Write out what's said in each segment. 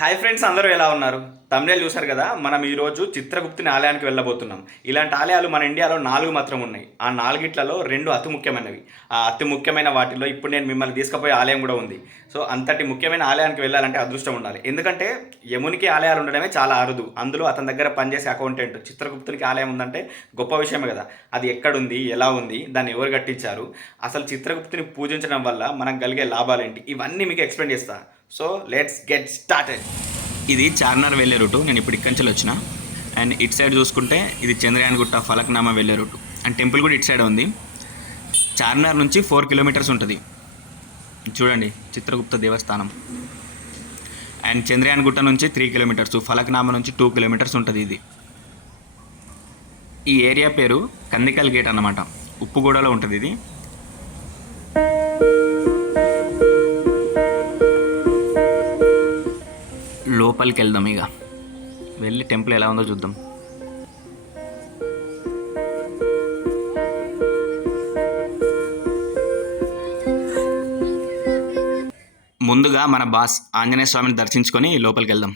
Hi friends అందరూ ఎలా ఉన్నారు? తమిళ చూశారు కదా? మనం ఈరోజు చిత్రగుప్తుని ఆలయానికి వెళ్ళబోతున్నాం. ఇలాంటి ఆలయాలు మన ఇండియాలో నాలుగు మాత్రం ఉన్నాయి. ఆ నాలుగిట్లలో రెండు అతి ముఖ్యమైనవి. ఆ అతి ముఖ్యమైన వాటిలో ఇప్పుడు నేను మిమ్మల్ని తీసుకుపోయే ఆలయం కూడా ఉంది. సో అంతటి ముఖ్యమైన ఆలయానికి వెళ్ళాలంటే అదృష్టం ఉండాలి. ఎందుకంటే యమునికి ఆలయాలు ఉండడమే చాలా అరుదు. అందులో అతని దగ్గర పనిచేసే అకౌంటెంట్ చిత్రగుప్తునికి ఆలయం ఉందంటే గొప్ప విషయమే కదా. అది ఎక్కడుంది? ఎలా ఉంది? దాన్ని ఎవరు కట్టించారు? అసలు చిత్రగుప్తుని పూజించడం వల్ల మనకు కలిగే లాభాలేంటి ఇవన్నీ మీకు ఎక్స్ప్లెయిన్ చేస్తా. సో లెట్స్ గెట్ స్టార్టెడ్ ఇది చార్నార్ వెళ్ళే రూటు. నేను ఇప్పుడు ఇక్కడి నుంచి వచ్చిన. అండ్ ఇటు సైడ్ చూసుకుంటే ఇది చంద్రయాన్ గుట్ట ఫలక్నామా వెళ్ళే రూటు. అండ్ టెంపుల్ కూడా ఇటు సైడ్ ఉంది. చార్మినార్ నుంచి ఫోర్ కిలోమీటర్స్ ఉంటుంది. చూడండి చిత్రగుప్త దేవస్థానం. అండ్ చంద్రయాన్ గుట్ట నుంచి త్రీ కిలోమీటర్స్ ఫలక్నామా నుంచి టూ కిలోమీటర్స్ ఉంటుంది ఇది. ఈ ఏరియా పేరు కందికల్ గేట్ అన్నమాట. ఉప్పుగూడలో ఉంటుంది ఇది. లోపలికి వెళ్దాం ఇక. వెళ్ళి టెంపుల్ ఎలా ఉందో చూద్దాం. ముందుగా మన బాస్ ఆంజనేయ స్వామిని దర్శించుకొని లోపలికి వెళ్దాం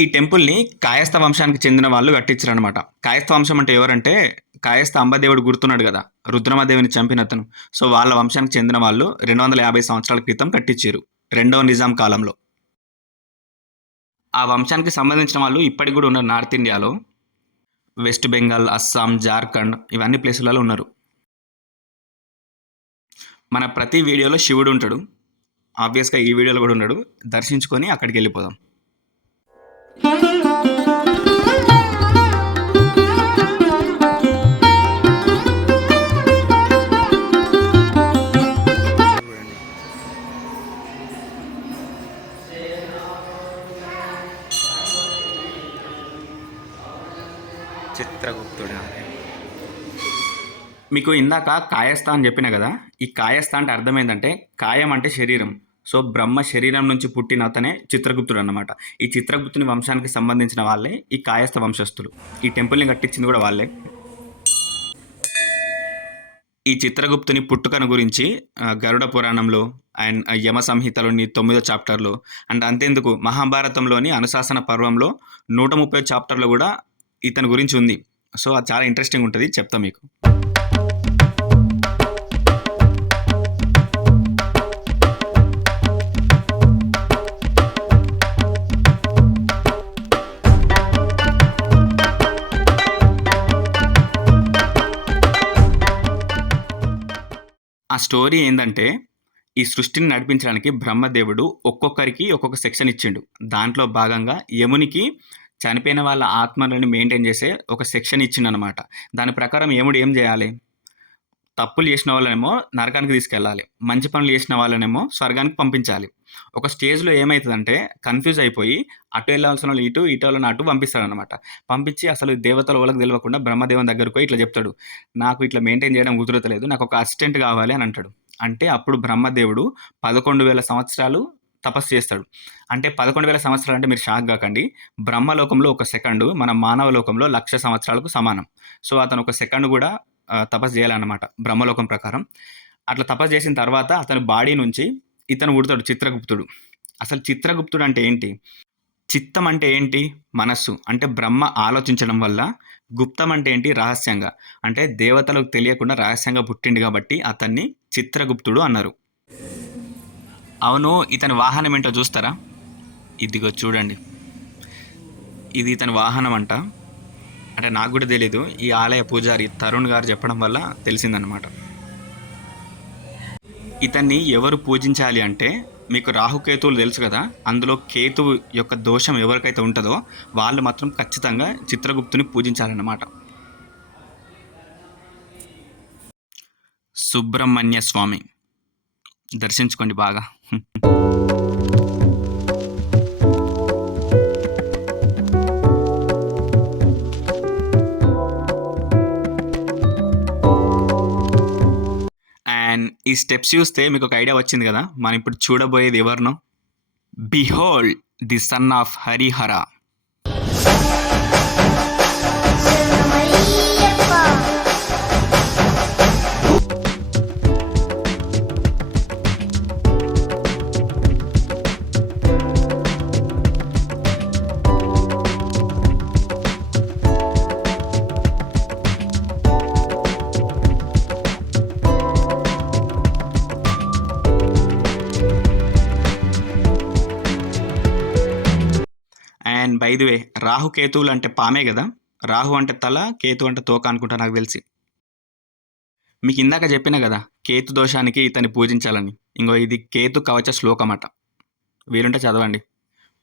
ఈ టెంపుల్ని కాయస్థ వంశానికి చెందిన వాళ్ళు కట్టించారనమాట కాయస్థ వంశం అంటే ఎవరంటే కాయస్థ అంబదేవుడు గుర్తున్నాడు కదా రుద్రమదేవిని చంపిన అతను. సో వాళ్ళ వంశానికి చెందిన వాళ్ళు రెండు వందల యాభై సంవత్సరాల క్రితం కట్టించారు రెండవ నిజాం కాలంలో. ఆ వంశానికి సంబంధించిన వాళ్ళు ఇప్పటికి కూడా ఉన్నారు నార్త్ ఇండియాలో. వెస్ట్ బెంగాల్ అస్సాం జార్ఖండ్ ఇవన్నీ ప్లేసులలో ఉన్నారు. మన ప్రతి వీడియోలో శివుడు ఉంటాడు. ఆబ్వియస్గా ఈ వీడియోలో కూడా ఉన్నాడు. దర్శించుకొని అక్కడికి వెళ్ళిపోదాం. మీకు ఇందాక కాయస్థ అని చెప్పిన కదా ఈ కాయస్థ అంటే అర్థమైందంటే కాయం అంటే శరీరం. సో బ్రహ్మ శరీరం నుంచి పుట్టిన అతనే చిత్రగుప్తుడు అనమాట ఈ చిత్రగుప్తుని వంశానికి సంబంధించిన వాళ్ళే ఈ కాయస్థ వంశస్థులు. ఈ టెంపుల్ని కట్టించింది కూడా వాళ్ళే. ఈ చిత్రగుప్తుని పుట్టుకను గురించి గరుడ పురాణంలో అండ్ యమ సంహితలోని తొమ్మిదో చాప్టర్లో అండ్ అంతేందుకు మహాభారతంలోని అనుశాసన పర్వంలో నూట ముప్పై చాప్టర్లో కూడా ఇతని గురించి ఉంది. సో అది చాలా ఇంట్రెస్టింగ్ ఉంటుంది చెప్తా మీకు. ఆ స్టోరీ ఏంటంటే ఈ సృష్టిని నడిపించడానికి బ్రహ్మదేవుడు ఒక్కొక్కరికి ఒక్కొక్క సెక్షన్ ఇచ్చిండు. దాంట్లో భాగంగా యమునికి చనిపోయిన వాళ్ళ ఆత్మలను మెయింటైన్ చేసే ఒక సెక్షన్ ఇచ్చిండనమాట. దాని ప్రకారం యముడు ఏం చేయాలి? తప్పులు చేసిన వాళ్ళనేమో నరకానికి తీసుకెళ్ళాలి. మంచి పనులు చేసిన వాళ్ళనేమో స్వర్గానికి పంపించాలి. ఒక స్టేజ్లో ఏమవుతుందంటే కన్ఫ్యూజ్ అయిపోయి అటు వెళ్ళాల్సిన వాళ్ళు ఇటు ఇటు వాళ్ళని అటు పంపిస్తాడనమాట పంపించి అసలు దేవతల వాళ్ళకి తెలియకుండా బ్రహ్మదేవుని దగ్గరకు పోయి ఇట్లా చెప్తాడు. నాకు ఇట్లా మెయింటైన్ చేయడం కుదరతలేదు నాకు ఒక అసిస్టెంట్ కావాలి అని అంటాడు. అంటే అప్పుడు బ్రహ్మదేవుడు పదకొండు వేల సంవత్సరాలు తపస్సు చేస్తాడు. అంటే పదకొండు వేల సంవత్సరాలు అంటే మీరు షాక్ కాకండి. బ్రహ్మలోకంలో ఒక సెకండ్ మన మానవ లోకంలో లక్ష సంవత్సరాలకు సమానం. సో అతను ఒక సెకండ్ కూడా తపస్సు చేయాలన్నమాట బ్రహ్మలోకం ప్రకారం. అట్లా తపస్సు చేసిన తర్వాత అతని బాడీ నుంచి ఇతను ఉడతాడు చిత్రగుప్తుడు. అసలు చిత్రగుప్తుడు అంటే ఏంటి? చిత్తం అంటే ఏంటి? మనస్సు. అంటే బ్రహ్మ ఆలోచించడం వల్ల గుప్తం అంటే ఏంటి? రహస్యంగా. అంటే దేవతలకు తెలియకుండా రహస్యంగా పుట్టిండు కాబట్టి అతన్ని చిత్రగుప్తుడు అన్నారు. అవును ఇతని వాహనం ఏంటో చూస్తారా? ఇదిగో చూడండి. ఇది ఇతని వాహనం అంట అంటే నాకు కూడా తెలీదు. ఈ ఆలయ పూజారి తరుణ్ గారు చెప్పడం వల్ల తెలిసిందనమాట ఇతన్ని ఎవరు పూజించాలి అంటే మీకు రాహుకేతువులు తెలుసు కదా? అందులో కేతువు యొక్క దోషం ఎవరికైతే ఉంటుందో వాళ్ళు మాత్రం ఖచ్చితంగా చిత్రగుప్తుని పూజించాలన్నమాట. సుబ్రహ్మణ్య స్వామి. దర్శించుకోండి బాగా. ఈ స్టెప్స్ చూస్తే మీకు ఒక ఐడియా వచ్చింది కదా? మనం ఇప్పుడు చూడబోయేది ఎవరినో? Behold the son of Harihara. And Rahu కేతువులు అంటే పామే కదా? రాహు అంటే తల కేతు అంటే తోక అనుకుంటా నాకు తెలిసి. మీకు ఇందాక చెప్పిన కదా కేతు దోషానికి ఇతన్ని పూజించాలని. ఇంకో ఇది కేతు కవచ శ్లోకమట. వీలుంటే చదవండి.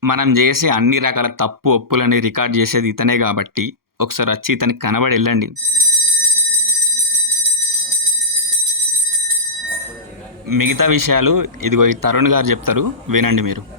మనం చేసే అన్ని రకాల తప్పు ఒప్పులని రికార్డ్ చేసేది ఇతనే కాబట్టి ఒకసారి వచ్చి ఇతనికి కనబడి వెళ్ళండి. మిగతా విషయాలు ఇదిగో ఈ తరుణ్ గారు చెప్తారు వినండి మీరు.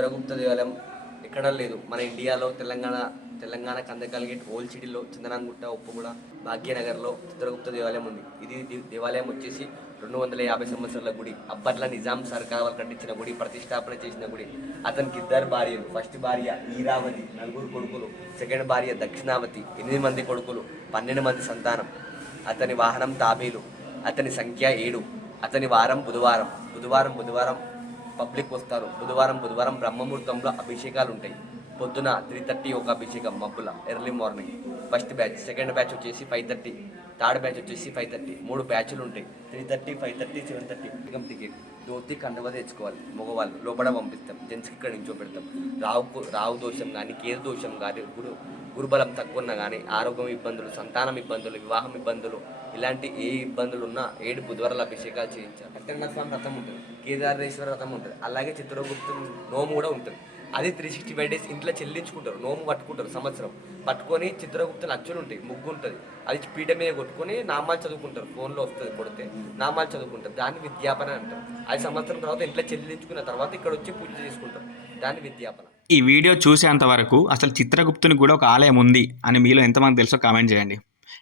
చిత్రగుప్త దేవాలయం ఎక్కడ లేదు. మన ఇండియాలో తెలంగాణ తెలంగాణ కందకల్ గేట్ ఓల్డ్ సిటీలో చందనాన్గుట్ట ఉప్పుగూడ భాగ్యనగర్లో చిత్రగుప్త దేవాలయం ఉంది. ఇది దేవాలయం వచ్చేసి రెండు వందల యాభై సంవత్సరాల గుడి. అప్పట్లో నిజాం సర్కార్ కట్టించిన గుడి ప్రతిష్టాపన చేసిన గుడి. అతనికి ఇద్దరు భార్యలు. ఫస్ట్ భార్య ఈరావతి నలుగురు కొడుకులు. సెకండ్ భార్య దక్షిణావతి ఎనిమిది మంది కొడుకులు పన్నెండు మంది సంతానం. అతని వాహనం తాబేలు. అతని సంఖ్య ఏడు. అతని వారం బుధవారం. బుధవారం బుధవారం పబ్లిక్ వస్తారు. బుధవారం బుధవారం బ్రహ్మముహూర్తంలో అభిషేకాలు ఉంటాయి పొద్దున త్రీ థర్టీ ఒక అభిషేకం మబ్బుల early morning first batch second batch వచ్చేసి ఫైవ్ థర్టీ థర్డ్ బ్యాచ్ వచ్చేసి ఫైవ్ థర్టీ మూడు బ్యాచ్లు ఉంటాయి three thirty five thirty seven thirty ticket dhoti కండవ తెచ్చుకోవాలి. మగవాళ్ళు లోపల పంపిస్తాం. జెంట్స్కి ఇక్కడ నుంచో పెడతాం రావు రావు దోషం కానీ కేరు దోషం కానీ గురు గురుబలం తక్కువ ఉన్నా కానీ ఆరోగ్యం ఇబ్బందులు సంతానం ఇబ్బందులు వివాహం ఇబ్బందులు ఇలాంటి ఏ ఇబ్బందులు ఉన్నా ఏడు బుధవారాల అభిషేకాలు చేయించాలి. సత్యనారాయణ స్వామి రథం ఉంటుంది. కేదారేశ్వర రథం ఉంటుంది. అలాగే చిత్రగుప్తం నోము కూడా ఉంటుంది. అది త్రీ సిక్స్టీ ఫైవ్ డేస్ ఇంట్లో చెల్లించుకుంటారు నోము పట్టుకుంటారు సంవత్సరం. పట్టుకొని చిత్రగుప్తులు అచ్చులు ఉంటాయి ముగ్గు ఉంటుంది అది పీట మీద కొట్టుకొని నామాలు చదువుకుంటారు ఫోన్లో వస్తుంది కొడితే. నామాలు చదువుకుంటారు దాన్ని విద్యాపన అంటారు. అది సంవత్సరం తర్వాత ఇంట్లో చెల్లించుకున్న తర్వాత ఇక్కడ వచ్చి పూజ చేసుకుంటారు. దాన్ని విద్యాపన. ఈ వీడియో చూసేంత వరకు అసలు చిత్రగుప్తుని కూడా ఒక ఆలయం ఉంది అని మీలో ఎంతమంది తెలుసో కామెంట్ చేయండి.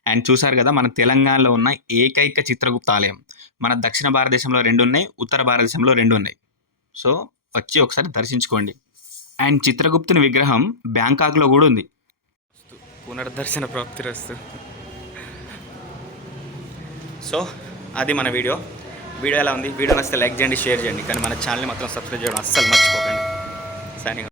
అండ్ చూసారు కదా మన తెలంగాణలో ఉన్న ఏకైక చిత్రగుప్త ఆలయం. మన దక్షిణ భారతదేశంలో రెండు ఉన్నాయి ఉత్తర భారతదేశంలో రెండు ఉన్నాయి. సో వచ్చి ఒకసారి దర్శించుకోండి. అండ్ చిత్రగుప్తుని విగ్రహం బ్యాంకాక్లో కూడా ఉంది. పునర్దర్శన ప్రాప్తి రస్తు. సో అది మన వీడియో. వీడియో ఎలా ఉంది? వీడియో నచ్చితే లైక్ చేయండి షేర్ చేయండి. కానీ మన ఛానల్ని మాత్రం సబ్స్క్రైబ్ చేయడం అస్సలు మర్చిపోకండి. సైనింగ్